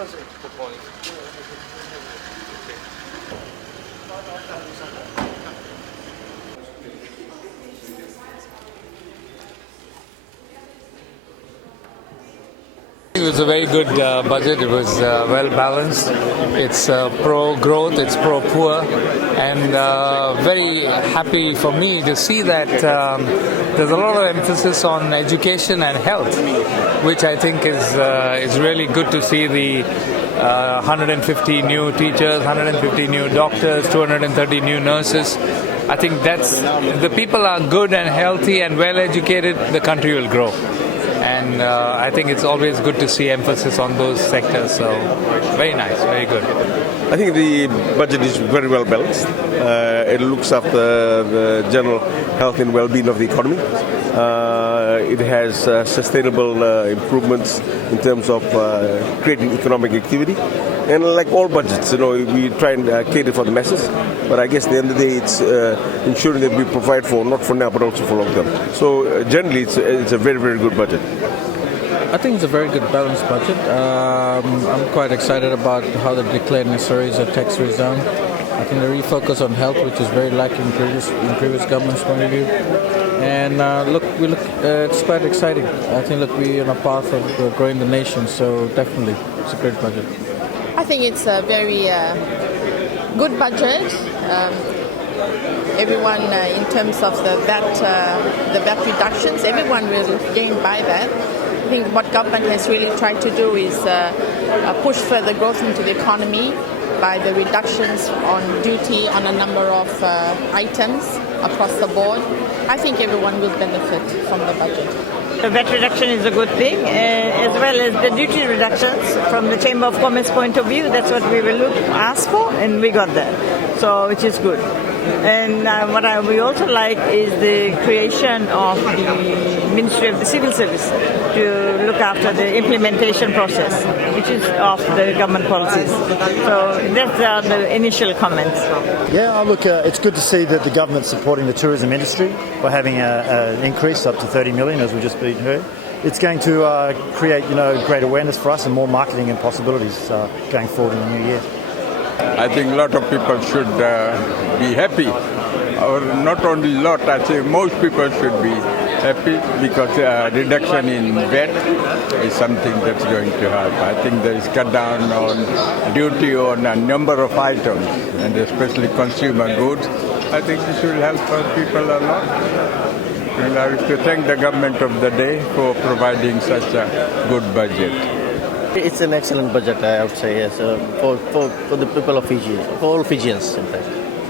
It was a very good budget. It was well balanced. It's pro-growth, it's pro-poor, and very happy for me to see that there's a lot of emphasis on education and health, which I think is really good to see. The 150 new teachers, 150 new doctors, 230 new nurses. I think the people are good and healthy and well educated, the country will grow. And I think it's always good to see emphasis on those sectors. So very nice, very good. I think the budget is very well balanced. It looks after the general health and well-being of the economy. It has sustainable improvements in terms of creating economic activity. And like all budgets, we try and cater for the masses. But I guess at the end of the day, it's ensuring that we provide for, not for now, but also for long term. So generally, it's a very, very good budget. I think it's a very good balanced budget. I'm quite excited about how they declared necessary as a tax rezone. I think they refocus on health, which is very lacking in previous government's point of view. And it's quite exciting. I think we're on a path of growing the nation. So definitely, it's a great budget. I think it's a very good budget. Everyone, in terms of the VAT reductions, everyone will gain by that. I think what government has really tried to do is push further growth into the economy by the reductions on duty on a number of items across the board. I think everyone will benefit from the budget. The VAT reduction is a good thing, as well as the duty reductions from the Chamber of Commerce point of view. That's what we will ask for, and we got that, so which is good. And we also like is the creation of the Ministry of the Civil Service to look after the implementation process, which is of the government policies. So that's the initial comments. Yeah, look, it's good to see that the government's supporting the tourism industry by having an increase up to 30 million, as we just heard. It's going to create, great awareness for us and more marketing and possibilities going forward in the new year. I think a lot of people should be happy, or not only a lot, I say most people should be happy because reduction in VAT is something that's going to help. I think there is cut down on duty on a number of items, and especially consumer goods. I think this will help people a lot. And I wish to thank the government of the day for providing such a good budget. It's an excellent budget, I would say, yes, for the people of Fiji, for all Fijians, in fact.